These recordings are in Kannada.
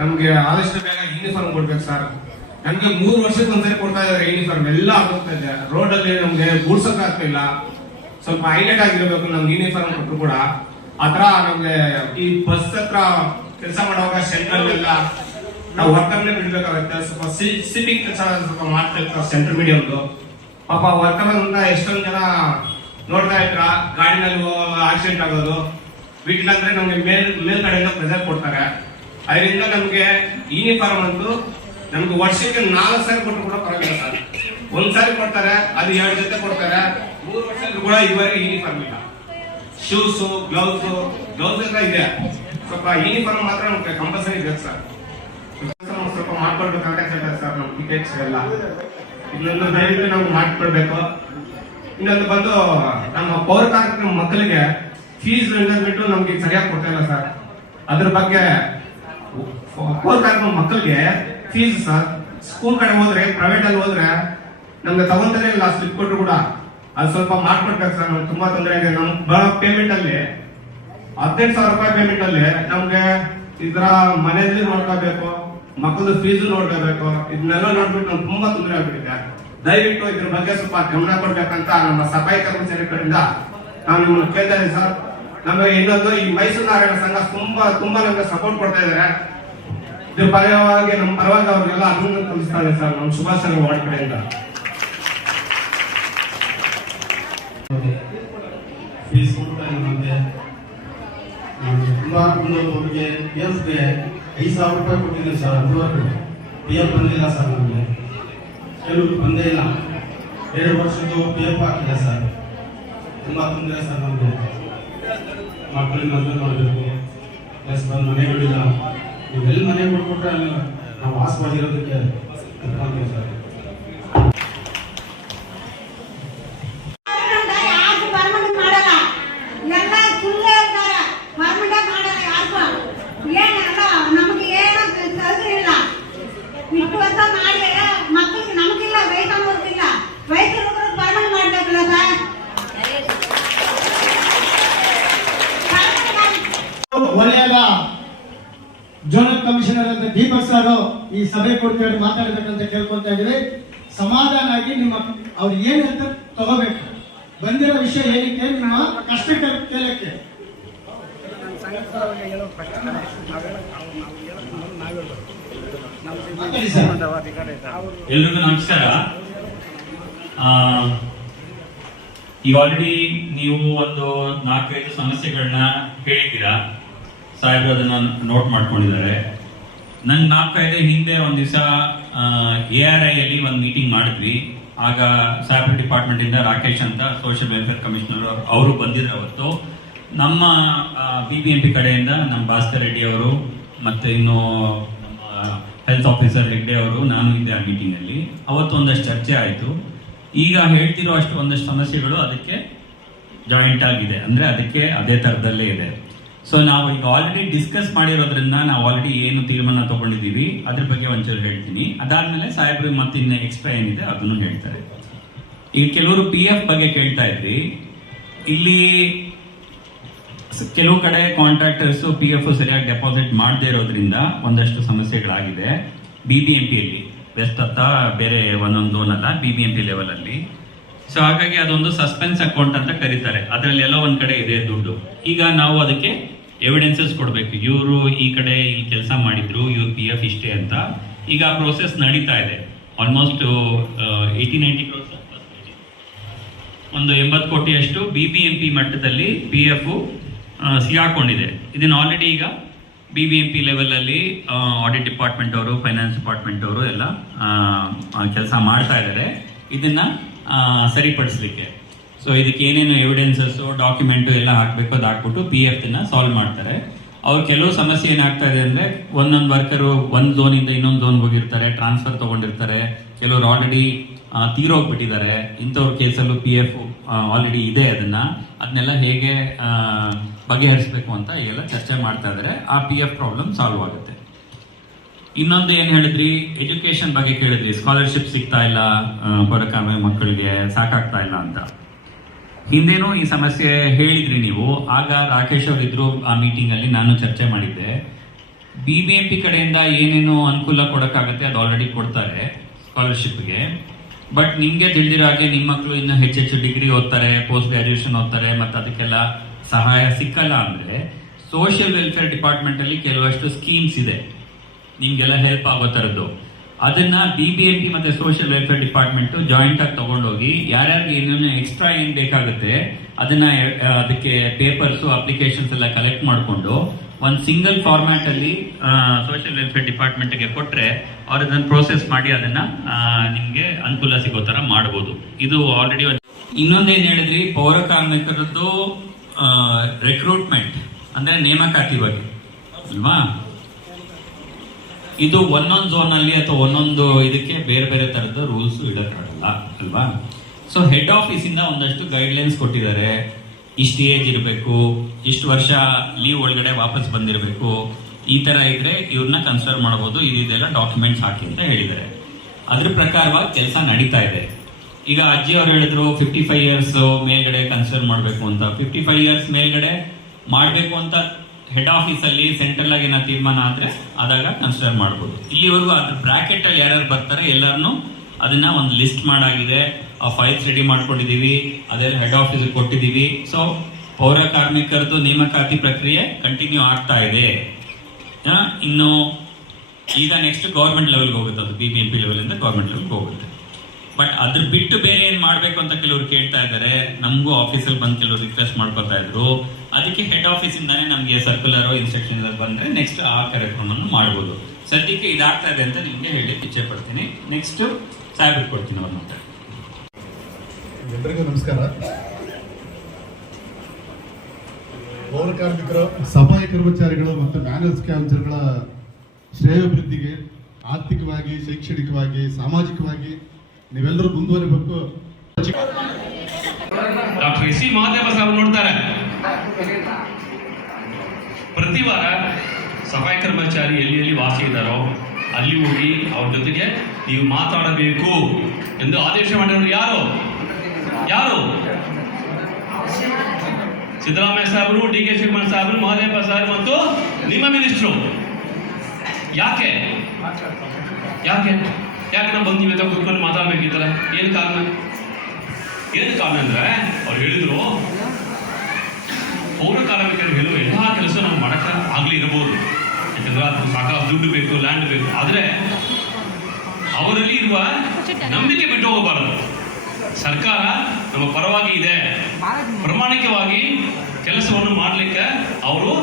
ನಮ್ಗೆ ಆದಷ್ಟು ಬೇಗ ಯೂನಿಫಾರ್ಮ್ ಕೊಡ್ಬೇಕು ಸರ್ ನಮ್ಗೆ ಮೂರು ವರ್ಷಕ್ಕೆ ಒಂದ್ಸರಿ ಕೊಡ್ತಾ ಇದಾರೆ ಯೂನಿಫಾರ್ಮ್ ಎಲ್ಲ ಆಗೋಗ್ತಾ ಇದೆ. ರೋಡ್ ಅಲ್ಲಿ ನಮ್ಗೆ ಗೂಡ್ಸಕ್ ಆಗ್ತಿಲ್ಲ. ಸ್ವಲ್ಪ ಹೈಲೈಟ್ ಆಗಿರ್ಬೇಕು ನಮ್ಗೆ ಯೂನಿಫಾರ್ಮ್ ಕೊಟ್ಟರು ಕೂಡ. ಆತರ ನಮ್ಗೆ ಈ ಬಸ್ ಹತ್ರ ಕೆಲಸ ಮಾಡುವಾಗ ಸೆಂಟ್ರಲ್ ಎಲ್ಲ ನಾವು ವರ್ಕರ್ನೇ ಬಿಡ್ಬೇಕಾಗುತ್ತೆ. ಸ್ವಲ್ಪ ಸಿಟಿಂಗ್ ಕೆಲಸ ಸ್ವಲ್ಪ ಮಾಡ್ತಾ ಇರ್ತಾರೆ ಸೆಂಟ್ರಲ್ ಮೀಡಿಯಮ್ದು ಪಾಪ ವರ್ಕರ್ ಅಂತ ಎಷ್ಟೊಂದು ಜನ ನೋಡ್ತಾ ಇದ್ರ, ಗಾಡಿನಲ್ಲಿ ಆಕ್ಸಿಡೆಂಟ್ ಆಗೋದು. ವೀಟಿಲ್ ಅಂದ್ರೆ ನಮಗೆ ಮೇಲ್ ಮೇಲ್ಗಡೆಯಿಂದ ಪ್ರೆಸರ್ ಕೊಡ್ತಾರೆ. ಅದರಿಂದ ನಮಗೆ ಯೂನಿಫಾರ್ಮ್ ಅಂತೂ ನಮ್ಗೆ ವರ್ಷಕ್ಕೆ ನಾಲ್ಕು ಸಾರಿ ಕೊಟ್ಟು ಕೂಡ ಪರವಾಗಿಲ್ಲ ಸರ್. ಒಂದ್ ಸಾರಿ ಕೊಡ್ತಾರೆ, ಅದು ಎರಡು ಜೊತೆ ಕೊಡ್ತಾರೆ. ಮೂರು ವರ್ಷ ಕೂಡ ಇವರಿಗೆ ಯೂನಿಫಾರ್ಮ್ ಇಲ್ಲ. ಶೂಸ್ ಗ್ಲೌಸ್ ಗ್ಲೌಸ್ ಎಲ್ಲ ಇದೆ. ಸ್ವಲ್ಪ ಯೂನಿಫಾರ್ಮ್ ಮಾತ್ರ ನಮ್ಗೆ ಕಂಪಲ್ಸರಿ ಇದೆ ಸರ್. ಸ್ವಲ್ಪ ಮಾಡ್ಕೊಳ್ಬೇಕಂತ ಹೇಳ್ತಾರೆ ಸರ್, ನಮ್ಮ ಟಿಕೆಟ್ಸ್ ಎಲ್ಲ. ಇನ್ನೊಂದು ದಯವಿಟ್ಟು ನಾವು ಮಾಡ್ಕೊಳ್ಬೇಕು. ಇನ್ನೊಂದು ಬಂದು ನಮ್ಮ ಪೌರ ಕಾರ್ಯಕ್ರಮ ಮಕ್ಕಳಿಗೆ ಫೀಸ್ ಬಿಟ್ಟು ನಮ್ಗೆ ಸರಿಯಾಗಿ ಕೊಡ್ತಾ ಸರ್. ಅದ್ರ ಬಗ್ಗೆ ಪೌರ ಕಾರ್ಯಕ್ರಮ ಮಕ್ಕಳಿಗೆ ಫೀಸ್ ಸರ್. ಸ್ಕೂಲ್ ಕಡೆ ಹೋದ್ರೆ ಪ್ರೈವೇಟ್ ಅಲ್ಲಿ ಹೋದ್ರೆ ನಮ್ಗೆ ತಗೊಂತಾನೆ ಇಲ್ಲ ಸ್ಲಿಪ್ ಕೊಟ್ಟರು ಕೂಡ ಅದು ಸ್ವಲ್ಪ ಮಾಡ್ಕೊಡ್ಬೇಕು ಸರ್. ನಮ್ಗೆ ತುಂಬಾ ತೊಂದರೆ ಇದೆ. ನಮ್ ಪೇಮೆಂಟ್ ಅಲ್ಲಿ ಹದಿನೆಂಟು ಸಾವಿರ ರೂಪಾಯಿ ಪೇಮೆಂಟ್ ಅಲ್ಲಿ ನಮ್ಗೆ ಇದರ ಮನೆಯಲ್ಲಿ ನೋಡ್ಕೋಬೇಕು ಮಕ್ಕಳದು ಫೀಸ್ ನೋಡ್ಕೋಬೇಕು. ಇದನ್ನೆಲ್ಲ ನೋಡ್ಬಿಟ್ಟು ನಮ್ಗೆ ತುಂಬಾ ತೊಂದರೆ ಆಗ್ಬಿಟ್ಟಿದೆ. ದಯವಿಟ್ಟು ಇದ್ರ ಬಗ್ಗೆ ಸ್ವಲ್ಪ ಗಮನ ಕೊಡ್ಬೇಕಂತ ನಮ್ಮ ಸಫಾಯಿ ಕರ್ಮಚಾರಿ ಕಡೆಯಿಂದ ನಾವು ನಿಮ್ಮನ್ನು ಕೇಳ್ತಾ ಇದ್ದೀವಿ ಸರ್. ನಮಗೆ ಇನ್ನೊಂದು ಈ ಮೈಸೂರು ನಾರಾಯಣ ಸಂಘ ತುಂಬಾ ತುಂಬಾ ನಮ್ಗೆ ಸಪೋರ್ಟ್ ಕೊಡ್ತಾ ಇದಾರೆ. ಇದ್ರ ಪರವಾಗಿ ನಮ್ಮ ಪರವಾಗಿ ಅವ್ರಿಗೆಲ್ಲ ಅಭಿನಂದನೆ ತಿಳಿಸ್ತಾ ಇದೆ ಸರ್. ನಮ್ಮ ಸುಭಾಷ್ ವಾರ್ಡ್ ಕಡೆಯಿಂದ. ಫೀಸ್ ಕೊಡ್ತಾ ನಮಗೆ. ತುಂಬ ಒಂದು ಅವ್ರಿಗೆ ಐದು ಸಾವಿರ ರೂಪಾಯಿ ಕೊಟ್ಟಿದ್ದೀವಿ ಸರ್ ಅದುವರೆಗೂ ಪಿ ಎಫ್ ಬಂದಿಲ್ಲ ಸರ್ ನಮಗೆ. ಕೆಲವರು ಬಂದೇ ಇಲ್ಲ. ಎರಡು ವರ್ಷದ್ದು ಪಿ ಎಫ್ ಹಾಕಿಲ್ಲ ಸರ್. ತುಂಬ ತೊಂದರೆ ಸರ್ ನಮಗೆ. ಮಕ್ಕಳಿಗೆ ಮದುವೆ ಮಾಡಬೇಕು. ಪ್ಲಸ್ ಬಂದು ಮನೆಗಳಿಲ್ಲ. ನೀವೆಲ್ಲಿ ಮನೆ ಕೊಟ್ಬಿಟ್ರೆ ಅಲ್ಲಿ ನಾವು ವಾಸವಾಗಿರೋದಕ್ಕೆ ಸರ್ ಯಾರು ಪರ್ಮನೆಂಟ್ ಮಾಡಲ್ಲ ಎಲ್ಲ ಸುಳ್ಳೇ ಇರ್ತಾರೆ ಪರ್ಮನೆಂಟ್ ಮಾಡಲ್ಲ ಯಾರು ಏನೆಲ್ಲ ನಮಗೆ ಏನು ಕೆಲಸ ಇಲ್ಲ ಇಷ್ಟು ವರ್ಷ ಮಾಡಿ ಮಕ್ಕಳಿಗೆ ನಮಗಿಲ್ಲ ವಯಸ್ಸಾನವ್ರಿಗಿಲ್ಲ ವಯಸ್ಸಿನ ಪರ್ಮನೆಂಟ್ ಮಾಡ್ಬೇಕಲ್ಲ ಸರ್ ಒಳ್ಳೆಯದ ಜೋನಲ್ ಕಮಿಷನರ್ ಅಂತ ದೀಪಕ್ ಸರ್ ಈ ಸಭೆ ಕೊಡ್ತೇವೆ ಮಾತಾಡಬೇಕಂತ ಕೇಳ್ಕೊಂತ ಇದ್ದೀವಿ. ಸಮಾಧಾನ ಆಗಿ ನಿಮ್ಮ ಅವ್ರು ಏನ್ ಅಂತ ತಗೋಬೇಕು. ಬಂದಿರೋ ವಿಷಯ ಏನಕ್ಕೆ? ನಿಮ್ಮ ಕಷ್ಟ ಕೇಳ- ಕೇಳಕ್ಕೆ. ಎಲ್ರಿಗೂ ನಮಸ್ಕಾರ. ಈಗ ಆಲ್ರೆಡಿ ನೀವು ಒಂದು ನಾಲ್ಕೈದು ಸಮಸ್ಯೆಗಳನ್ನ ಹೇಳಿದ್ದೀರಾ. ಸಾಹೇಬ್ರು ಅದನ್ನ ನೋಟ್ ಮಾಡ್ಕೊಂಡಿದ್ದಾರೆ. ನಂಗೆ ನಾಲ್ಕೈದು ಹಿಂದೆ ಒಂದು ದಿವಸ ಎ ಆರ್ ಐ ಒಂದು ಮೀಟಿಂಗ್ ಮಾಡಿದ್ವಿ. ಆಗ ಸಾಹೇಬ್ರ ಡಿಪಾರ್ಟ್ಮೆಂಟ್ ಇಂದ ರಾಕೇಶ್ ಅಂತ ಸೋಷಿಯಲ್ ವೆಲ್ಫೇರ್ ಕಮಿಷನರ್ ಅವರು ಬಂದಿದ್ರು ಅವತ್ತು. ನಮ್ಮ ಬಿ ಬಿ ಎಂ ಪಿ ಕಡೆಯಿಂದ ನಮ್ಮ ಭಾಸ್ಕರ್ ರೆಡ್ಡಿ ಅವರು ಮತ್ತೆ ಇನ್ನು ನಮ್ಮ ಹೆಲ್ತ್ ಆಫೀಸರ್ ಹೆಗ್ಡೆ ಅವರು, ನಾನು ಇದ್ದೆ ಆ ಮೀಟಿಂಗ್ ಅಲ್ಲಿ. ಅವತ್ತು ಒಂದಷ್ಟು ಚರ್ಚೆ ಆಯಿತು. ಈಗ ಹೇಳ್ತಿರೋ ಅಷ್ಟು ಒಂದಷ್ಟು ಸಮಸ್ಯೆಗಳು ಅದಕ್ಕೆ ಜಾಯಿಂಟ್ ಆಗಿದೆ. ಅಂದ್ರೆ ಅದಕ್ಕೆ ಅದೇ ತರದಲ್ಲೇ ಇದೆ. ಸೊ ನಾವು ಈಗ ಆಲ್ರೆಡಿ ಡಿಸ್ಕಸ್ ಮಾಡಿರೋದ್ರಿಂದ ನಾವು ಆಲ್ರೆಡಿ ಏನು ತೀರ್ಮಾನ ತಗೊಂಡಿದ್ದೀವಿ, ಅದ್ರ ಬಗ್ಗೆ ಒಂಚೂರು ಹೇಳ್ತೀನಿ. ಅದಾದ್ಮೇಲೆ ಸಾಹೇಬ್ರು ಮತ್ತಿನ್ನ ಎಕ್ಸ್ಟ್ರಾ ಏನಿದೆ ಅದನ್ನು ಹೇಳ್ತಾರೆ. ಈಗ ಕೆಲವರು ಪಿ ಎಫ್ ಬಗ್ಗೆ ಕೇಳ್ತಾ ಇದ್ರಿ. ಇಲ್ಲಿ ಕೆಲವು ಕಡೆ ಕಾಂಟ್ರಾಕ್ಟರ್ಸ್ ಪಿ ಎಫ್ ಸರಿಯಾಗಿ ಡೆಪಾಸಿಟ್ ಮಾಡದೇ ಇರೋದ್ರಿಂದ ಒಂದಷ್ಟು ಸಮಸ್ಯೆಗಳಾಗಿದೆ. ಬಿ ಬಿ ಎಂ ಪಿಯಲ್ಲಿ ವೆಸ್ಟ್ ಹತ್ತ ಬೇರೆ ಒಂದೊಂದು ಅಲ್ಲ B B M P level ಅಲ್ಲಿ. ಸೊ ಹಾಗಾಗಿ ಅದೊಂದು ಸಸ್ಪೆನ್ಸ್ ಅಕೌಂಟ್ ಅಂತ ಕರೀತಾರೆ. ಅದರಲ್ಲಿ ಎಲ್ಲ ಒಂದು ಕಡೆ ಇದೆ ದುಡ್ಡು. ಈಗ ನಾವು ಅದಕ್ಕೆ ಎವಿಡೆನ್ಸಸ್ ಕೊಡಬೇಕು. ಇವರು ಈ ಕಡೆ ಈ ಕೆಲಸ ಮಾಡಿದ್ರು, ಇವ್ರ ಪಿ ಎಫ್ ಇಷ್ಟೇ ಅಂತ. ಈಗ ಆ ಪ್ರೋಸೆಸ್ ನಡೀತಾ ಇದೆ. ಆಲ್ಮೋಸ್ಟ್ ಏಯ್ಟಿ ನೈಂಟಿ ಒಂದು ಎಂಬತ್ತು ಕೋಟಿಯಷ್ಟು ಬಿ ಬಿ ಎಂ ಪಿ ಮಟ್ಟದಲ್ಲಿ ಪಿ ಎಫ್ ಸಿಗಾಕೊಂಡಿದೆ ಇದನ್ನ ಆಲ್ರೆಡಿ ಈಗ ಬಿ ಬಿ ಎಂ ಪಿ ಲೆವೆಲಲ್ಲಿ ಆಡಿಟ್ ಡಿಪಾರ್ಟ್ಮೆಂಟ್ ಅವರು ಫೈನಾನ್ಸ್ ಡಿಪಾರ್ಟ್ಮೆಂಟ್ ಅವರು ಎಲ್ಲ ಕೆಲಸ ಮಾಡ್ತಾ ಇದ್ದಾರೆ. ಇದನ್ನ ಸರಿಪಡಿಸ್ಲಿಕ್ಕೆ. ಸೊ ಇದಕ್ಕೆ ಏನೇನು ಎವಿಡೆನ್ಸಸ್ ಡಾಕ್ಯುಮೆಂಟ್ ಎಲ್ಲ ಹಾಕಬೇಕು ಅದು ಹಾಕ್ಬಿಟ್ಟು ಪಿ ಎಫ್ ಸಾಲ್ವ್ ಮಾಡ್ತಾರೆ. ಅವ್ರು ಕೆಲವು ಸಮಸ್ಯೆ ಏನಾಗ್ತಾ ಇದೆ ಅಂದ್ರೆ, ಒಂದೊಂದು ವರ್ಕರು ಒಂದು ಝೋನ್ ಇಂದ ಇನ್ನೊಂದು ಝೋನ್ ಹೋಗಿರ್ತಾರೆ ಟ್ರಾನ್ಸ್ಫರ್ ತಗೊಂಡಿರ್ತಾರೆ. ಕೆಲವರು ಆಲ್ರೆಡಿ ತೀರೋಗ್ಬಿಟ್ಟಿದ್ದಾರೆ ಇಂಥವ್ರ ಕೇಸಲ್ಲೂ ಪಿ ಎಫ್ ಆಲ್ರೆಡಿ ಇದೆ ಅದನ್ನ. ಅದನ್ನೆಲ್ಲ ಹೇಗೆ ಬಗೆಹರಿಸಬೇಕು ಅಂತ ಎಲ್ಲ ಚರ್ಚೆ ಮಾಡ್ತಾ ಇದ್ದಾರೆ ಆ ಪಿ ಎಫ್ ಪ್ರಾಬ್ಲಮ್ ಸಾಲ್ವ್ ಆಗುತ್ತೆ. ಇನ್ನೊಂದು ಏನ್ ಹೇಳಿದ್ರಿ? ಎಜುಕೇಶನ್ ಬಗ್ಗೆ ಕೇಳಿದ್ರಿ. ಸ್ಕಾಲರ್ಶಿಪ್ ಸಿಗ್ತಾ ಇಲ್ಲ ಬರಕಾಮೆ ಮಕ್ಕಳಿಗೆ ಸಾಕಾಗ್ತಾ ಇಲ್ಲ ಅಂತ. ಹಿಂದೇನೂ ಈ ಸಮಸ್ಯೆ ಹೇಳಿದ್ರಿ ನೀವು. ಆಗ ರಾಕೇಶ್ ಅವರು ಇದ್ರು ಆ ಮೀಟಿಂಗ್ ಅಲ್ಲಿ ನಾನು ಚರ್ಚೆ ಮಾಡಿದ್ದೆ. ಬಿಬಿಎಂಪಿ ಕಡೆಯಿಂದ ಏನೇನು ಅನುಕೂಲ ಕೊಡಕ್ಕಾಗತ್ತೆ ಅದು ಆಲ್ರೆಡಿ ಕೊಡ್ತಾರೆ ಸ್ಕಾಲರ್ಶಿಪ್ಗೆ ಬಟ್ ನಿಮಗೆ ತಿಳಿದಿರೋ ಹಾಗೆ ನಿಮ್ಮ ಮಕ್ಕಳು ಇನ್ನು ಹೆಚ್ಚೆಚ್ಚು ಡಿಗ್ರಿ ಓದ್ತಾರೆ ಪೋಸ್ಟ್ ಗ್ರಾಜುಯೇಷನ್ ಓದ್ತಾರೆ, ಮತ್ತೆ ಅದಕ್ಕೆಲ್ಲ ಸಹಾಯ ಸಿಕ್ಕಲ್ಲ ಅಂದ್ರೆ ಸೋಷಿಯಲ್ ವೆಲ್ಫೇರ್ ಡಿಪಾರ್ಟ್ಮೆಂಟ್ ಅಲ್ಲಿ ಕೆಲವಷ್ಟು ಸ್ಕೀಮ್ಸ್ ಇದೆ. ನಿಮ್ಗೆಲ್ಲ ಹೆಲ್ಪ್ ಆಗೋ ಥರದ್ದು ಅದನ್ನ ಬಿಬಿಎಂಪಿ ಮತ್ತೆ ಸೋಷಿಯಲ್ ವೆಲ್ಫೇರ್ ಡಿಪಾರ್ಟ್ಮೆಂಟ್ ಜಾಯಿಂಟ್ ಆಗಿ ತಗೊಂಡೋಗಿ ಯಾರ್ಯಾರು ಏನೇನು ಎಕ್ಸ್ಟ್ರಾ ಏನ್ ಬೇಕಾಗುತ್ತೆ, ಅದನ್ನ ಅದಕ್ಕೆ ಪೇಪರ್ಸ್ ಅಪ್ಲಿಕೇಶನ್ಸ್ ಎಲ್ಲ ಕಲೆಕ್ಟ್ ಮಾಡಿಕೊಂಡು ಒಂದ್ ಸಿಂಗಲ್ ಫಾರ್ಮ್ಯಾಟ್ ಅಲ್ಲಿ ಸೋಷಿಯಲ್ ವೆಲ್ಫೇರ್ ಡಿಪಾರ್ಟ್ಮೆಂಟ್ಗೆ ಕೊಟ್ರೆ ಅವ್ರು ಅದನ್ನ ಪ್ರೋಸೆಸ್ ಮಾಡಿ ಅದನ್ನ ನಿಮ್ಗೆ ಅನುಕೂಲ ಸಿಗೋ ತರ ಮಾಡಬಹುದು ಇದು ಆಲ್ರೆಡಿ ಇನ್ನೊಂದೇನ್ ಹೇಳಿದ್ರಿ? ಪೌರ ಕಾರ್ಮಿಕರದ್ದು ರೆಕ್ರೂಟ್ಮೆಂಟ್ ಅಂದ್ರೆ ನೇಮಕಾತಿ ಬಗ್ಗೆ. ಅಲ್ವಾ? ಇದು ಒಂದೊಂದು ಝೋನ್ ಅಲ್ಲಿ ಅಥವಾ ಒಂದೊಂದು ಇದಕ್ಕೆ ಬೇರೆ ಬೇರೆ ತರದ ರೂಲ್ಸ್ ಇಡಕ್ಕಾಗಲ್ಲ, ಅಲ್ವಾ? ಸೊ ಹೆಡ್ ಆಫೀಸ್ ಇಂದ ಒಂದಷ್ಟು ಗೈಡ್ಲೈನ್ಸ್ ಕೊಟ್ಟಿದ್ದಾರೆ. ಇಷ್ಟು ಏಜ್ ಇರಬೇಕು, ಇಷ್ಟು ವರ್ಷ ಲೀವ್ ಒಳಗಡೆ ವಾಪಸ್ ಬಂದಿರಬೇಕು, ಈ ತರ ಇದ್ರೆ ಇವ್ರನ್ನ ಕನ್ಸಿಡರ್ ಮಾಡಬಹುದು ಇದೆಲ್ಲ ಡಾಕ್ಯುಮೆಂಟ್ಸ್ ಹಾಕಿ ಅಂತ ಹೇಳಿದ್ದಾರೆ. ಅದ್ರ ಪ್ರಕಾರವಾಗಿ ಕೆಲಸ ನಡೀತಾ ಇದೆ. ಈಗ ಅಜ್ಜಿ ಅವ್ರು ಹೇಳಿದ್ರು ಫಿಫ್ಟಿ ಫೈವ್ ಇಯರ್ಸ್ ಮೇಲ್ಗಡೆ ಕನ್ಸಿಡರ್ ಮಾಡಬೇಕು ಅಂತ. ಫಿಫ್ಟಿ ಫೈವ್ ಇಯರ್ಸ್ ಮೇಲ್ಗಡೆ ಮಾಡಬೇಕು ಅಂತ ಹೆಡ್ ಆಫೀಸ್ ಅಲ್ಲಿ ಸೆಂಟ್ರಲ್ ಆಗಿ ಏನೋ ತೀರ್ಮಾನ ಆದ್ರೆ ಆದಾಗ ಕನ್ಸಿಡರ್ ಮಾಡಬಹುದು ಇಲ್ಲಿವರೆಗೂ ಅದ್ರ ಬ್ರಾಕೆಟ್ ಅಲ್ಲಿ ಯಾರ್ಯಾರು ಬರ್ತಾರೆ ಎಲ್ಲರನ್ನು ಅದನ್ನ ಒಂದು ಲಿಸ್ಟ್ ಮಾಡಾಗಿದೆ, ಆ ಫೈಲ್ಸ್ ರೆಡಿ ಮಾಡ್ಕೊಂಡಿದೀವಿ ಅದೆಲ್ಲ ಹೆಡ್ ಆಫೀಸ್ ಕೊಟ್ಟಿದೀವಿ. ಸೊ ಪೌರ ಕಾರ್ಮಿಕರದ್ದು ನೇಮಕಾತಿ ಪ್ರಕ್ರಿಯೆ ಕಂಟಿನ್ಯೂ ಆಗ್ತಾ ಇದೆ. ಇನ್ನು ಈಗ ನೆಕ್ಸ್ಟ್ ಗೌರ್ಮೆಂಟ್ ಲೆವೆಲ್ಗೆ ಹೋಗುತ್ತೆ ಅದು ಬಿ ಬಿ ಎಂ ಪಿ ಲೆವೆಲಿಂದ ಗೌರ್ಮೆಂಟ್ ಲೆವೆಲ್ಗೆ ಹೋಗುತ್ತೆ. ಬಟ್ ಅದ್ರ ಬಿಟ್ಟು ಬೇರೆ ಏನ್ ಮಾಡ್ಬೇಕು ಅಂತ ಕೆಲವರು ಕೇಳ್ತಾ ಇದ್ದಾರೆ, ನಮಗೂ ಆಫೀಸಲ್ಲಿ ಬಂದು ಕೆಲವರು ರಿಕ್ವೆಸ್ಟ್ ಮಾಡ್ಕೊತಾ ಇದ್ರು. ಅದಕ್ಕೆ ಹೆಡ್ ಆಫೀಸ್ ಇಂದಾನೆ ನಮಗೆ ಸರ್ಕ್ಯುಲರ್ ಇನ್ಸ್ಟ್ರಕ್ಷನ್ ಬಂದ್ರೆ ನೆಕ್ಸ್ಟ್ ಆ ಕಾರ್ಯಕ್ರಮವನ್ನು ಮಾಡಬಹುದು ಸದ್ಯಕ್ಕೆ ಇದಾಗ್ತಾ ಇದೆ ಅಂತ ನಿಮ್ಗೆ ಹೇಳಿ ಇಚ್ಛೆ ಪಡ್ತೀನಿ ನೆಕ್ಸ್ಟ್ ಸಾಹೇಬ್ರಿಗೆ ಕೊಡ್ತೀನಿ ಅವ್ರ ಎಲ್ಲರಿಗೂ ನಮಸ್ಕಾರ. ಪೌರ ಕಾರ್ಮಿಕರು ಸಫಾಯಿ ಕರ್ಮಚಾರಿಗಳು ಮತ್ತು ಮ್ಯಾನೇಜ್ ಕ್ಯಾನ್ಸರ್ಗಳ ಶ್ರೇಯೋಭಿವೃದ್ಧಿಗೆ ಆರ್ಥಿಕವಾಗಿ, ಶೈಕ್ಷಣಿಕವಾಗಿ, ಸಾಮಾಜಿಕವಾಗಿ ನೀವೆಲ್ಲರೂ ಮುಂದುವರಿಬೇಕು. Doctor S C Mahadeva Saheb ನೋಡ್ತಾರೆ. ಪ್ರತಿ ವಾರ ಸಫಾಯಿ ಕರ್ಮಚಾರಿ ಎಲ್ಲಿ ಎಲ್ಲಿ ವಾಸಿ ಇದ್ದಾರೋ ಅಲ್ಲಿ ಹೋಗಿ ಅವ್ರ ಜೊತೆಗೆ ನೀವು ಮಾತಾಡಬೇಕು ಎಂದು ಆದೇಶ ಮಾಡಿದ್ರು ಯಾರು? ಯಾರು? ಸಿದ್ದರಾಮಯ್ಯ ಸಾಹೇಬರು ಡಿ ಕೆ ಶಿವಕುಮಾರ್ ಸಾಹೇಬರು ಮಹಾದೇವ ಸಾಹೇಬ್ ಮತ್ತು ನಿಮ್ಮ ಮಿನಿಸ್ಟ್ರು. ಯಾಕೆ? ಯಾಕೆ? ಯಾಕೆ ನಾವು ಬಂದು ಅಂತ ಕುತ್ಕೊಂಡು ಮಾತಾಡ್ಬೇಕಿತ್ತಲ್ಲ? ಏನು ಕಾರಣ? ಏನು ಕಾರಣ ಅಂದರೆ, ಅವ್ರು ಹೇಳಿದ್ರು, ಪೌರ ಕಾರ್ಮಿಕರು ಹೇಳುವ ಎಲ್ಲ ಕೆಲಸ ನಾವು ಮಾಡಕ್ಕ ಆಗಲಿ ಇರಬಹುದು. ಯಾಕಂದ್ರೆ ಅದು ಸಾಕಾಗಿ ದುಡ್ಡು ಬೇಕು ಲ್ಯಾಂಡ್ ಬೇಕು. ಆದರೆ, ಅವರಲ್ಲಿ ಇರುವ ನಂಬಿಕೆ ಬಿಟ್ಟು ಹೋಗಬಾರದು. ಸರ್ಕಾರ ನಮ್ಮ ಪರವಾಗಿ ಇದೆ. ಪ್ರಾಮಾಣಿಕವಾಗಿ ಕೆಲಸವನ್ನು ಮಾಡಲಿಕ್ಕೆ ಅವರು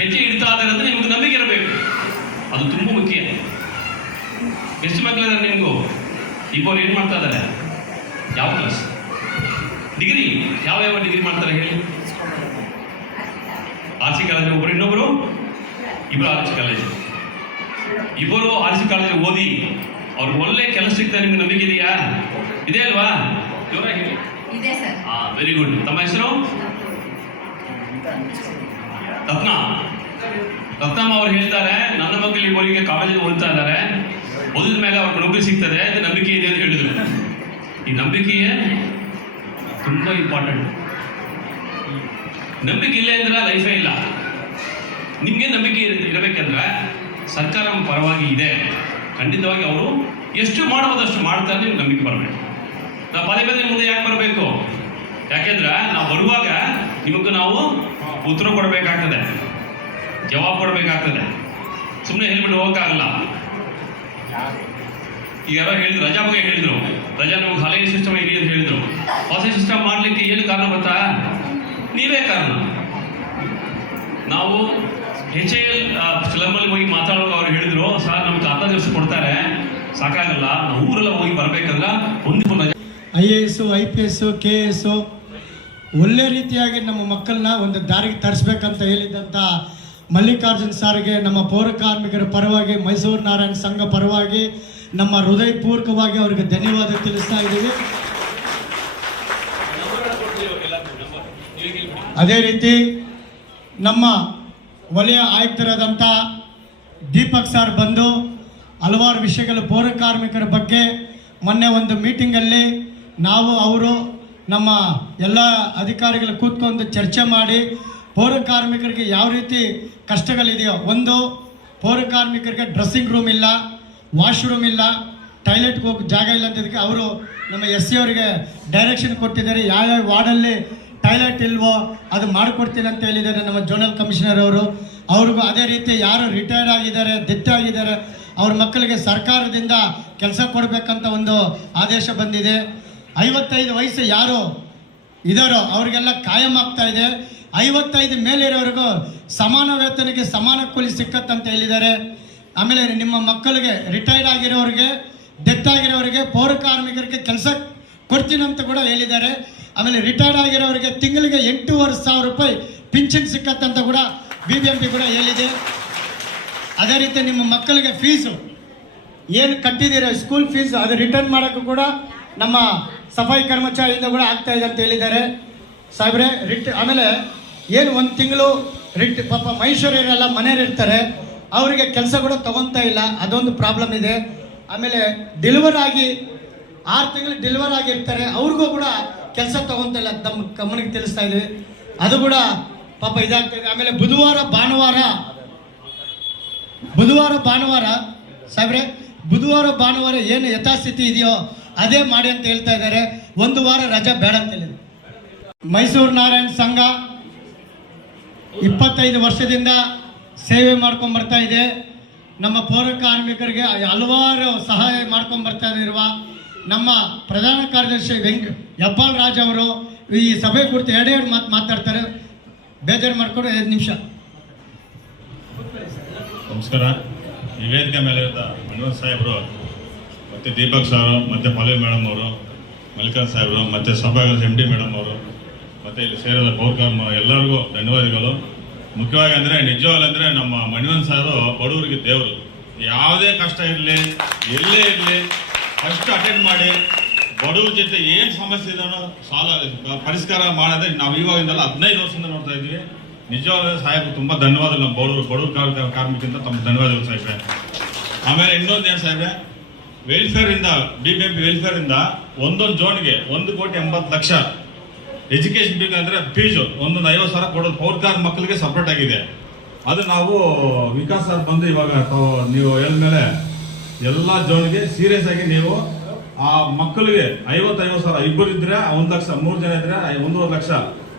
ಹೆಜ್ಜೆ ಇಡ್ತಾ ಇದ್ದಾರೆ ಅಂದರೆ ನಿಮಗೆ ನಂಬಿಕೆ ಇರಬೇಕು. ಅದು ತುಂಬ ಮುಖ್ಯ. ಎಷ್ಟು ಮಕ್ಕಳಿದ್ದಾರೆ ನಿಮಗೂ? ಇಬ್ಬರು ಏನು ಮಾಡ್ತಾ ಇದ್ದಾರೆ? ಯಾವ ಕ್ಲಾಸ್ ಡಿಗ್ರಿ ಯಾವ ಯಾವ ಡಿಗ್ರಿ ಮಾಡ್ತಾರೆ ಹೇಳಿ? ಆರ್ ಸಿ ಕಾಲೇಜ್ ಒಬ್ಬರು ಇನ್ನೊಬ್ಬರು ಇಬ್ಬರು ಆರ್ ಸಿ ಕಾಲೇಜ್ ಇಬ್ಬರು ಆರ್ ಸಿ ಕಾಲೇಜ್ ಓದಿ ಅವ್ರಿಗೆ ಒಳ್ಳೆ ಕೆಲಸ ಸಿಗ್ತಾರೆ ನಿಮ್ಗೆ ನಂಬಿಕೆ ಇದೆಯಾ? ಇದೆ ಅಲ್ವಾ? ಜೋರಾಗಿ ಹಾ ವೆರಿ ಗುಡ್ ತಮ್ಮ ಹೆಸರು? ರತ್ನ ರತ್ನಮ್ಮ ಅವ್ರು ಹೇಳ್ತಾರೆ, ನನ್ನ ಮಕ್ಕಳು ಇವರಿಗೆ ಕಾಲೇಜಲ್ಲಿ ಓದ್ತಾ ಇದ್ದಾರೆ. ಓದಿದ ಮೇಲೆ ಅವ್ರಿಗೆ ನೌಕರಿ ಸಿಗ್ತದೆ ಅಂತ ನಂಬಿಕೆ ಇದೆ ಅಂತ ಹೇಳಿದ್ರು. ಈ ನಂಬಿಕೆಯೇ ತುಂಬ ಇಂಪಾರ್ಟೆಂಟ್ ನಂಬಿಕೆ ಇಲ್ಲ ಅಂದ್ರೆ ಲೈಫೇ ಇಲ್ಲ. ನಿಮ್ಗೆ ನಂಬಿಕೆ ಇರ- ಇರಬೇಕಂದ್ರೆ ಸರ್ಕಾರ ಪರವಾಗಿ ಇದೆ. ಖಂಡಿತವಾಗಿ ಅವರು ಎಷ್ಟು ಮಾಡುವುದಷ್ಟು ಮಾಡ್ತಾರೆ ನಿಮ್ಗೆ ನಂಬಿಕೆ ಬರಬೇಕು ನಾವು ಪದೇ ಪದೇ ಮುಂದೆ ಯಾಕೆ ಬರಬೇಕು? ಯಾಕೆಂದ್ರೆ ನಾವು ಬರುವಾಗ ನಿಮಗೆ ನಾವು ಉತ್ತರ ಕೊಡಬೇಕಾಗ್ತದೆ. ಜವಾಬ್ ಕೊಡಬೇಕಾಗ್ತದೆ. ಸುಮ್ಮನೆ ಹೇಳ್ಬಿಟ್ಟು ಹೋಗಕ್ಕಾಗಲ್ಲ. ಈಗ ಯಾರೋ ಹೇಳಿದ್ರು, ರಜಾ ಬಗ್ಗೆ ಹೇಳಿದ್ರು. ರಜಾ ನಮಗೆ ಹಳೆಯ ಸಿಸ್ಟಮ್ ಇದೆ ಅಂತ ಹೇಳಿದ್ರು. ಹೊಸ ಸಿಸ್ಟಮ್ ಮಾಡಲಿಕ್ಕೆ ಏನು ಕಾರಣ ಗೊತ್ತಾ? ನೀವೇ ಕಾರಣ. ನಾವು ಎಚ್ ಎ ಹೋಗಿ ಮಾತಾಡೋಕೆ ಅವ್ರು ಹೇಳಿದ್ರು, ಸರ್, ನಮ್ಗೆ ಅರ್ಧ ದಿವಸ ಕೊಡ್ತಾರೆ. ಸಾಕಾಗಲ್ಲ. ನಾವು ಊರೆಲ್ಲ ಹೋಗಿ ಬರಬೇಕಲ್ಲ. ಒಂದು I A S I P S K S ಒಳ್ಳೆ ರೀತಿಯಾಗಿ ನಮ್ಮ ಮಕ್ಕಳನ್ನ ಒಂದು ದಾರಿಗೆ ತರಿಸ್ಬೇಕಂತ ಹೇಳಿದಂಥ ಮಲ್ಲಿಕಾರ್ಜುನ್ ಸಾರ್ಗೆ ನಮ್ಮ ಪೌರ ಕಾರ್ಮಿಕರ ಪರವಾಗಿ, ಮೈಸೂರು ನಾರಾಯಣ ಸಂಘ ಪರವಾಗಿ, ನಮ್ಮ ಹೃದಯಪೂರ್ವಕವಾಗಿ ಅವರಿಗೆ ಧನ್ಯವಾದ ತಿಳಿಸ್ತಾ ಇದ್ದೀವಿ. ಅದೇ ರೀತಿ ನಮ್ಮ ವಲಯ ಆಯುಕ್ತರಾದಂಥ ದೀಪಕ್ ಸರ್ ಬಂದು ಹಲವಾರು ವಿಷಯಗಳು ಪೌರ ಕಾರ್ಮಿಕರ ಬಗ್ಗೆ ಮೊನ್ನೆ ಒಂದು ಮೀಟಿಂಗಲ್ಲಿ ನಾವು, ಅವರು, ನಮ್ಮ ಎಲ್ಲ ಅಧಿಕಾರಿಗಳು ಕೂತ್ಕೊಂಡು ಚರ್ಚೆ ಮಾಡಿ ಪೌರ ಕಾರ್ಮಿಕರಿಗೆ ಯಾವ ರೀತಿ ಕಷ್ಟಗಳಿದೆಯೋ, ಒಂದು ಪೌರ ಕಾರ್ಮಿಕರಿಗೆ ಡ್ರೆಸ್ಸಿಂಗ್ ರೂಮ್ ಇಲ್ಲ, ವಾಶ್ರೂಮ್ ಇಲ್ಲ, ಟಾಯ್ಲೆಟ್ಗೆ ಹೋಗಿ ಜಾಗ ಇಲ್ಲ ಅಂತಿದ್ದಕ್ಕೆ ಅವರು ನಮ್ಮ ಎಸ್ ಸಿ ಅವರಿಗೆ ಡೈರೆಕ್ಷನ್ ಕೊಟ್ಟಿದ್ದಾರೆ. ಯಾವ್ಯಾವ ವಾರ್ಡಲ್ಲಿ ಟಾಯ್ಲೆಟ್ ಇಲ್ವೋ ಅದು ಮಾಡಿಕೊಡ್ತೀನಿ ಅಂತ ಹೇಳಿದ್ದಾರೆ ನಮ್ಮ ಜೋನಲ್ ಕಮಿಷನರ್ ಅವರು. ಅವ್ರಿಗೂ ಅದೇ ರೀತಿ ಯಾರು ರಿಟೈರ್ಡ್ ಆಗಿದ್ದಾರೆ ದಿತ್ತ ಆಗಿದ್ದಾರೆ, ಅವ್ರ ಮಕ್ಕಳಿಗೆ ಸರ್ಕಾರದಿಂದ ಕೆಲಸ ಕೊಡಬೇಕಂತ ಒಂದು ಆದೇಶ ಬಂದಿದೆ. ಐವತ್ತೈದು ವಯಸ್ಸು ಯಾರು ಇದಾರೋ ಅವರಿಗೆಲ್ಲ ಕಾಯಂ ಆಗ್ತಾ ಇದೆ. ಐವತ್ತೈದು ಮೇಲಿರೋರಿಗೂ ಸಮಾನ ವೇತನಕ್ಕೆ ಸಮಾನ ಕೂಲಿ ಸಿಕ್ಕತ್ತಂತ ಹೇಳಿದ್ದಾರೆ. ಆಮೇಲೆ ನಿಮ್ಮ ಮಕ್ಕಳಿಗೆ ರಿಟೈರ್ಡ್ ಆಗಿರೋರಿಗೆ ಡೆತ್ ಆಗಿರೋರಿಗೆ, ಪೌರ ಕಾರ್ಮಿಕರಿಗೆ ಕೆಲಸ ಕೊಡ್ತೀನಿ ಅಂತ ಕೂಡ ಹೇಳಿದ್ದಾರೆ. ಆಮೇಲೆ ರಿಟೈರ್ಡ್ ಆಗಿರೋರಿಗೆ ತಿಂಗಳಿಗೆ ಎಂಟೂವರೆ ಸಾವಿರ ರೂಪಾಯಿ ಪಿಂಚಣಿ ಸಿಕ್ಕತ್ತಂತ ಕೂಡ ಬಿ ಬಿ ಎಂ ಪಿ ಕೂಡ ಹೇಳಿದೆ. ಅದೇ ರೀತಿ ನಿಮ್ಮ ಮಕ್ಕಳಿಗೆ ಫೀಸು ಏನು ಕಟ್ಟಿದ್ದೀರ ಸ್ಕೂಲ್ ಫೀಸ್ ಅದು ರಿಟರ್ನ್ ಮಾಡೋಕ್ಕೂ ಕೂಡ ನಮ್ಮ ಸಫಾಯಿ ಕರ್ಮಚಾರಿಯಿಂದ ಕೂಡ ಆಗ್ತಾ ಇದೆ ಅಂತ ಹೇಳಿದ್ದಾರೆ. ಸಾಹೇಬ್ರೆ ರಿಟ್ ಆಮೇಲೆ ಏನು ಒಂದು ತಿಂಗಳು ರಿಟ್ ಪಾಪ ಮೈಸೂರಿರೆಲ್ಲ ಮನೆಯವ್ರು ಇರ್ತಾರೆ, ಅವರಿಗೆ ಕೆಲಸ ಕೂಡ ತಗೊತಾ ಇಲ್ಲ, ಅದೊಂದು ಪ್ರಾಬ್ಲಮ್ ಇದೆ. ಆಮೇಲೆ ಡೆಲಿವರ್ ಆಗಿ ಆರು ತಿಂಗಳು ಡೆಲಿವರ್ ಆಗಿರ್ತಾರೆ, ಅವ್ರಿಗೂ ಕೂಡ ಕೆಲಸ ತಗೊತಾ ಇಲ್ಲ, ತಮ್ಮ ಗಮನಕ್ಕೆ ತಿಳಿಸ್ತಾ ಇದ್ವಿ. ಅದು ಕೂಡ ಪಾಪ ಇದಾಗ್ತದೆ ಆಮೇಲೆ ಬುಧವಾರ, ಭಾನುವಾರ ಬುಧವಾರ, ಭಾನುವಾರ ಸಾಬ್ರೆ ಬುಧವಾರ, ಭಾನುವಾರ ಏನು ಯಥಾಸ್ಥಿತಿ ಇದೆಯೋ ಅದೇ ಮಾಡಿ ಅಂತ ಹೇಳ್ತಾ ಇದ್ದಾರೆ. ಒಂದು ವಾರ ರಜಾ ಬೇಡ ಅಂತ ಹೇಳಿದ್ರು. ಮೈಸೂರು ನಾರಾಯಣ ಸಂಘ ಇಪ್ಪತ್ತೈದು ವರ್ಷದಿಂದ ಸೇವೆ ಮಾಡ್ಕೊಂಡು ಇದೆ. ನಮ್ಮ ಪೌರ ಕಾರ್ಮಿಕರಿಗೆ ಹಲವಾರು ಸಹಾಯ ಮಾಡ್ಕೊಂಡು ಬರ್ತಾ ಇರುವ ನಮ್ಮ ಪ್ರಧಾನ ಕಾರ್ಯದರ್ಶಿ ವೆಂಕ ಯಪ್ಪಾಲ್ ರಾಜ್ ಅವರು ಈ ಸಭೆ ಕುರಿತು ಎರಡೆರಡು ಮಾತು ಮಾತಾಡ್ತಾರೆ. ಬೇಜಾರು ಮಾಡಿಕೊಂಡು, ಐದು ನಿಮಿಷ. ನಮಸ್ಕಾರ. ಈ ವೇದಿಕೆ ಮೇಲೆ ಇದ್ದ ಮನೋಹರ್ ಸಾಹೇಬರು, ಮತ್ತು ದೀಪಕ್ ಸರ್, ಮತ್ತು ಪಲ್ಲವಿ ಮೇಡಮ್ ಅವರು, ಮಲ್ಲಿಕಾರ್ಜುನ್ ಸಾಹೇಬರು, ಮತ್ತು ಸಭಾ ಎಂ ಡಿ ಮೇಡಮ್ ಅವರು ಮತ್ತು ಇಲ್ಲಿ ಸೇರಿದ ಪೌರ್ಕಾರ್ಮ ಎಲ್ಲರಿಗೂ ಧನ್ಯವಾದಗಳು. ಮುಖ್ಯವಾಗಿ ಅಂದರೆ ನಿಜವಾಗಂದರೆ ನಮ್ಮ ಮಣಿವನ್ ಸಾರು ಬಡವರಿಗೆ ದೇವರು. ಯಾವುದೇ ಕಷ್ಟ ಇರಲಿ, ಎಲ್ಲೇ ಇರಲಿ ಫಸ್ಟ್ ಅಟೆಂಡ್ ಮಾಡಿ, ಬಡವ್ರ ಜೊತೆ ಏನು ಸಮಸ್ಯೆ ಇದೆಯೋ ಸಾಲ್ವ್ ಪರಿಷ್ಕಾರ ಮಾಡಿದ್ರೆ ನಾವು ಇವಾಗಿಂದಲ್ಲ ಹದಿನೈದು ವರ್ಷದಿಂದ ನೋಡ್ತಾ ಇದ್ದೀವಿ. ನಿಜವಾದ ಸಾಹೇಬ್ ತುಂಬಾ ಧನ್ಯವಾದಗಳು ನಮ್ಮ ಬಡವರು, ಬಡವ್ರ ಕಾರ್ಮಿಕ, ಕಾರ್ಮಿಕರಿಂದ ತಮ್ಮ ಧನ್ಯವಾದಗಳು ಸಾಹೇಬ್ರೆ. ಆಮೇಲೆ ಇನ್ನೊಂದು ಏನು ಸಾಹೇಬ್ರೆ ವೆಲ್ಫೇರ್ ಇಂದ B B M P welfare ಇಂದ ಒಂದೊಂದು ಜೋನ್ಗೆ ಒಂದು ಕೋಟಿ ಎಂಬತ್ತು ಲಕ್ಷ ಎಜುಕೇಶನ್ ಬೇಕಾದ್ರೆ ಫೀಸು ಒಂದೊಂದು ಐವತ್ತು ಸಾವಿರ ಕೊಡೋದು ಪೌರ್ಕಾರ್ ಮಕ್ಕಳಿಗೆ ಸಪ್ರೇಟ್ ಆಗಿದೆ. ಅದು ನಾವು, ವಿಕಾಸ್ ಸರ್ ಬಂದು ಇವಾಗ ನೀವು ಹೇಳಿದ್ಮೇಲೆ ಎಲ್ಲ ಜೋನ್ಗೆ ಸೀರಿಯಸ್ ಆಗಿ ನೀವು ಆ ಮಕ್ಕಳಿಗೆ ಐವತ್ತೈವತ್ತು ಸಾವಿರ ಇಬ್ಬರು ಇದ್ರೆ, ಒಂದು ಲಕ್ಷ, ಮೂರು ಜನ ಇದ್ರೆ ಒಂದೂವರೆ ಲಕ್ಷ.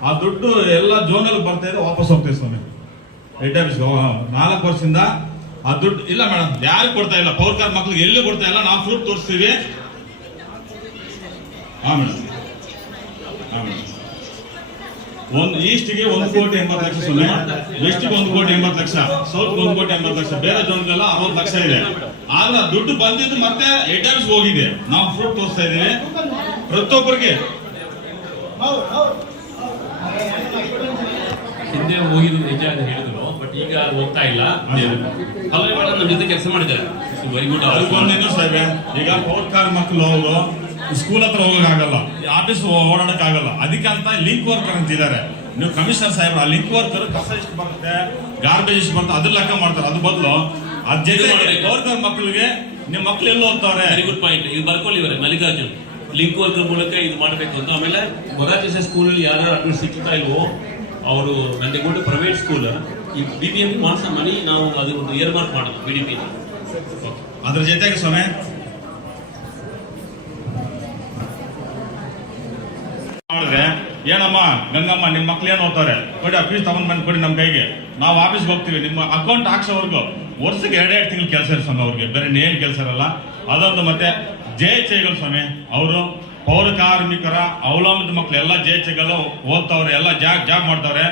ಆ ದುಡ್ಡು ಎಲ್ಲ ಜೋನಲ್ಲಿ ಬರ್ತಾ ಇದೆ, ವಾಪಸ್ ಹೋಗ್ತೀವಿ ಸ್ವಾಮಿ. ಆಫೀಸ್ ನಾಲ್ಕು ವರ್ಷದಿಂದ ಆ ದುಡ್ಡು, ಇಲ್ಲ ಮೇಡಮ್ ಯಾರು ಕೊಡ್ತಾ ಇಲ್ಲ ಪೌರ್ಕಾರ್ ಮಕ್ಳಿಗೆ ಎಲ್ಲೂ ಕೊಡ್ತಾ ಇಲ್ಲ, ನಾವು ಫ್ರೂಟ್ ತೋರಿಸ್ತೀವಿ. ಹಾ ಮೇಡಮ್ ಹಾ ಮೇಡಮ್ ಒಂದು ಈಸ್ಟ್ಗೆ ಒಂದು ಕೋಟಿ ಎಂಬತ್ತು ಲಕ್ಷ ಸೊನ್ನೆ ವೆಸ್ಟ್ಗೆ ಒಂದು ಕೋಟಿ ಎಂಬತ್ತು ಲಕ್ಷ ಸೌತ್ ಒಂದು ಕೋಟಿ ಎಂಬತ್ತು ಲಕ್ಷ ಬೇರೆ ಜೋನ್ಗೆಲ್ಲ ಅರವತ್ತು ಲಕ್ಷ ಇದೆ. ಆದ್ರೆ ದುಡ್ಡು ಬಂದಿದ್ದು ಮತ್ತೆ ಆಫೀಸ್ ಹೋಗಿದೆ. ನಾವು ಫ್ರೂಟ್ ತೋರಿಸ್ತಾ ಇದೀವಿ ಪ್ರತಿಯೊಬ್ಬರಿಗೆ. ಹಿಂದೆ ಹೋಗಿದ್ದು ನಿಜ ಅಂತ ಹೇಳಿದ್ರು ಬಟ್ ಈಗ ಹೋಗ್ತಾ ಇಲ್ಲ. ನಮ್ಮ ಜೊತೆ ಕೆಲಸ ಮಾಡಿದ್ದಾರೆ. ವೆರಿ ಗುಡ್ ಕಾರ್ ಸಾಹೇಬೆ ಈಗ ಮಕ್ಕಳು ಅವರು ಸ್ಕೂಲ್ ಹತ್ರ ಹೋಗಕ್ಕಾಗಲ್ಲ ಆಫೀಸ್ ಓಡಾಡಕ್ ಆಗಲ್ಲ ಅದಕ್ಕೆ ಅಂತ ಲಿಂಕ್ ವರ್ಕರ್ ಅಂತಿದ್ದಾರೆ ನೀವು ಕಮಿಷನರ್ ಸಾಹೇಬ್ರ ಆ ಲಿಂಕ್ ವರ್ಕರ್ ಕಸ ಎಷ್ಟು ಬರುತ್ತೆ? ಗಾರ್ಬೇಜ್ ಎಷ್ಟು ಬರುತ್ತೆ? ಅದ್ರ ಲೆಕ್ಕ ಮಾಡ್ತಾರೆ. ಅದ್ರ ಬದಲು ಅದ್ ಜೊತೆ ಗೌರ್ಮೆಂಟ್ ಮಕ್ಕಳಿಗೆ ನಿಮ್ಮ ಮಕ್ಳು ಎಲ್ಲೋ ಓದ್ತಾರೆ ವೆರಿ ಗುಡ್ ಪಾಯಿಂಟ್ ಇದು ಬರ್ಕೊಳ್ಳಿ ಇವರೇ ಮಲ್ಲಿಕಾರ್ಜುನ್. ಲಿಂಕ್ ವರ್ಕರ್ ಮೂಲಕ ಇದು ಮಾಡಬೇಕು ಅಂತ. ಆಮೇಲೆ ಮೊರಾರ್ಜಿ ಸ್ಕೂಲಲ್ಲಿ ಯಾರು ಅಡ್ಮಿಟ್ ಸಿಗ್ತಾ ಇಲ್ವೋ ಅವರು ನನಗೆ ಕೊಟ್ಟು ಪ್ರೈವೇಟ್ ಸ್ಕೂಲ್ ಈ ಬಿ ಬಿ ಎಂ ಪಿ ಮಾಡ್ಸೋ ಮನಿ ನಾವು ಅದು ಒಂದು ಇಯರ್ ಮಾರ್ಕ್ ಮಾಡೋದು ಬಿ ಡಿ ಪಿ ಅದ್ರ ಜೊತೆಗೆ ಸ್ವಾಮಿ ಮಾಡಿದ್ರೆ, ಏನಮ್ಮ, ಗಂಗಮ್ಮ ನಿಮ್ಮ ಮಕ್ಳು ಏನು ಓದ್ತಾರೆ? ಕೊಡಿ ಆ ಫೀಸ್ ತಗೊಂಡ್ ಬಂದು ಕೊಡಿ ನಮ್ಮ ಕೈಗೆ. ನಾವು ಆಫೀಸ್ಗೆ ಹೋಗ್ತೀವಿ, ನಿಮ್ಮ ಅಕೌಂಟ್ ಹಾಕ್ಸೋವರೆಗೂ ವರ್ಷಕ್ಕೆ ಎರಡೆರಡು ತಿಂಗಳು ಕೆಲಸ ಇರೋ ಸ್ವಾಮಿ ಅವ್ರಿಗೆ, ಬೇರೆ ಏನು ಕೆಲಸ ಇರಲ್ಲ. ಅದೊಂದು ಮತ್ತೆ ಜೆ ಚೇಗಲ್ ಸ್ವಾಮಿ. ಅವರು ಪೌರ ಕಾರ್ಮಿಕರ, ಅವಲಂಬಿತ ಮಕ್ಳು, ಎಲ್ಲ ಜೆ ಚೇಗಲ್ ಓದ್ತವ್ರೆ, ಎಲ್ಲ ಜಾಬ್ ಜಾಬ್ ಮಾಡ್ತವ್ರೆ.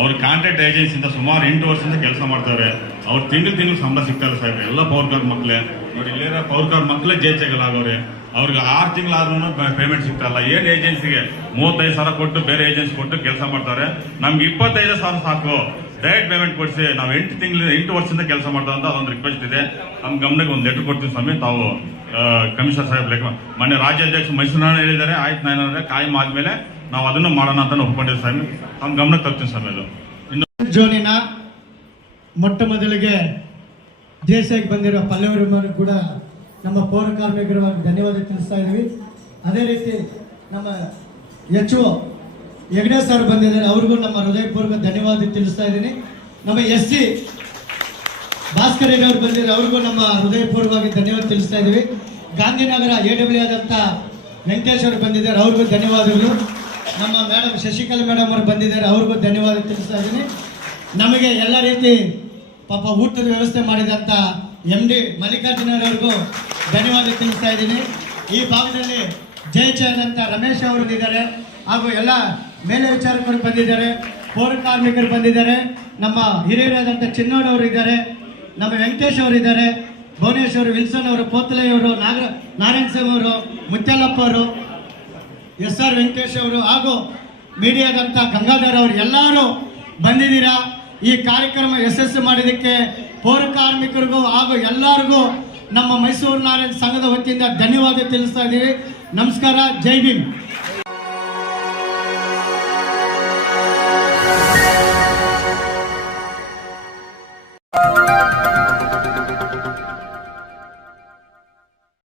ಅವ್ರ ಕಾಂಟ್ರಾಕ್ಟ್ ಏಜೆನ್ಸಿಯಿಂದ ಸುಮಾರು ಎಂಟು ವರ್ಷದಿಂದ ಕೆಲಸ ಮಾಡ್ತಾರೆ ಅವ್ರು ತಿಂಗಳು ತಿಂಗಳು ಸಂಬಳ ಸಿಗ್ತಾರೆ ಸಾಹೇಬ್ರೆ. ಎಲ್ಲ ಪೌರ್ಕಾರ್ ಮಕ್ಕಳೇ ನೋಡಿ ಇಲ್ಲಿರೋ ಕಾರ್ಡ್ ಮಕ್ಕಳೇ ಜೇಚೆಗಳಾಗವ್ರೆ ಅವ್ರಿಗೆ ಆರು ತಿಂಗಳಾದ್ರೂ ಪೇಮೆಂಟ್ ಸಿಗ್ತಾರಲ್ಲ ಏನು ಏಜೆನ್ಸಿಗೆ? ಮೂವತ್ತೈದು ಸಾವಿರ ಕೊಟ್ಟು ಬೇರೆ ಏಜೆನ್ಸಿ ಕೊಟ್ಟು ಕೆಲಸ ಮಾಡ್ತಾರೆ. ನಮ್ಗೆ ಇಪ್ಪತ್ತೈದು ಸಾವಿರ ಸಾಕು. ಡೈರೆಕ್ಟ್ ಪೇಮೆಂಟ್ ಕೊಡಿಸಿ. ನಾವು ಎಂಟು ತಿಂಗಳು, ಎಂಟು ವರ್ಷದಿಂದ ಕೆಲಸ ಮಾಡ್ತಾ ಅಂತ ಅದೊಂದು ರಿಕ್ವೆಸ್ಟ್ ಇದೆ. ನಮ್ಮ ಗಮನಕ್ಕೆ ಒಂದು ಲೆಟರ್ ಕೊಡ್ತೀವಿ ಸ್ವಾಮಿ. ತಾವು ಕಮಿಷನರ್ ಸಾಹೇಬ್ ಲೆಕ್ಕ ಮೊನ್ನೆ ರಾಜ್ಯಾಧ್ಯಕ್ಷ ಮೈಸೂರಿನ ಹೇಳಿದ್ದಾರೆ, ಆಯ್ತು ನಾನು ಕಾಯಂ ಆದಮೇಲೆ ನಾವು ಅದನ್ನು ಮಾಡೋಣ ಅಂತ ಒಪ್ಕೊಂಡಿದ್ದೀವಿ ಸ್ವಾಮಿ. ನಮ್ಮ ಗಮನಕ್ಕೆ ತರ್ತೀನಿ ಸ್ವಾಮಿ ಅದು. ಇನ್ನು ಜೋನಿನ ಮೊಟ್ಟ ಮೊದಲಿಗೆ ದೇಶಕ್ಕೆ ಬಂದಿರೋ ಪಲ್ಲವರನ್ನು ಕೂಡ ನಮ್ಮ ಪೌರ ಕಾರ್ಮಿಕರ ಧನ್ಯವಾದ ತಿಳಿಸ್ತಾ ಇದ್ದೀವಿ ಅದೇ ರೀತಿ ನಮ್ಮ ಎಚ್ ಒ ಹೆಗ್ಡೆ ಸರ್ ಬಂದಿದ್ದಾರೆ. ಅವ್ರಿಗೂ ನಮ್ಮ ಹೃದಯಪೂರ್ವಕ ಧನ್ಯವಾದ ತಿಳಿಸ್ತಾ ಇದ್ದೀನಿ. ನಮ್ಮ ಎಸ್ ಸಿ ಭಾಸ್ಕರ್ ಅವ್ರು ಬಂದಿದ್ದಾರೆ. ಅವ್ರಿಗೂ ನಮ್ಮ ಹೃದಯಪೂರ್ವವಾಗಿ ಧನ್ಯವಾದ ತಿಳಿಸ್ತಾ ಇದ್ದೀವಿ. ಗಾಂಧಿನಗರ ಎ ಡಬ್ಲ್ಯೂ ಆದಂಥ ವೆಂಕಟೇಶ್ ಅವರು ಬಂದಿದ್ದಾರೆ. ಅವ್ರಿಗೂ ಧನ್ಯವಾದಗಳು. ನಮ್ಮ ಮೇಡಮ್ ಶಶಿಕಲಾ ಮೇಡಮ್ ಅವರು ಬಂದಿದ್ದಾರೆ. ಅವ್ರಿಗೂ ಧನ್ಯವಾದ ತಿಳಿಸ್ತಾ ಇದ್ದೀನಿ. ನಮಗೆ ಎಲ್ಲ ರೀತಿ ಪಾಪ ಊಟದ ವ್ಯವಸ್ಥೆ ಮಾಡಿದಂಥ ಎಂ ಡಿ ಮಲ್ಲಿಕಾರ್ಜುನರವ್ರಿಗೂ ಧನ್ಯವಾದ ತಿಳಿಸ್ತಾ ಇದ್ದೀನಿ. ಈ ಭಾಗದಲ್ಲಿ ಜಯಚಂದ್ ಅಂತ ರಮೇಶ್ ಅವರು ಇದ್ದಾರೆ ಹಾಗೂ ಎಲ್ಲ ಮೇಲೆ ವಿಚಾರಕರು ಬಂದಿದ್ದಾರೆ, ಪೌರ ಕಾರ್ಮಿಕರು ಬಂದಿದ್ದಾರೆ. ನಮ್ಮ ಹಿರಿಯರಾದಂಥ ಚಿನ್ನೋಡವರು ಇದ್ದಾರೆ ನಮ್ಮ ವೆಂಕಟೇಶ್ ಅವರು ಇದ್ದಾರೆ ಭುವನೇಶ್ ಅವರು ವಿಲ್ಸನ್ ಅವರು ಪೋತ್ಲೆಯವರು ನಾಗ ನಾರಾಯಣ ಸ್ವಾಮಿ ಅವರು, ಮುತ್ಯಲ್ಲಪ್ಪ ಅವರು, ಎಸ್ ಆರ್ ವೆಂಕಟೇಶ್ ಅವರು ಹಾಗೂ ಮೀಡಿಯಾದಂಥ ಗಂಗಾಧರ್ ಅವರು ಎಲ್ಲರೂ ಬಂದಿದ್ದೀರಾ? ಈ ಕಾರ್ಯಕ್ರಮ ಯಶಸ್ಸು ಮಾಡಿದ್ದಕ್ಕೆ ಪೌರ ಕಾರ್ಮಿಕರಿಗೂ ಹಾಗೂ ಎಲ್ಲರಿಗೂ ನಮ್ಮ ಮೈಸೂರು ನಾರಾಯಣ ಸಂಘದ ವತಿಯಿಂದ ಧನ್ಯವಾದ ತಿಳಿಸ್ತಾ ಇದ್ದೀವಿ. ನಮಸ್ಕಾರ, ಜೈ ಭೀಮ್.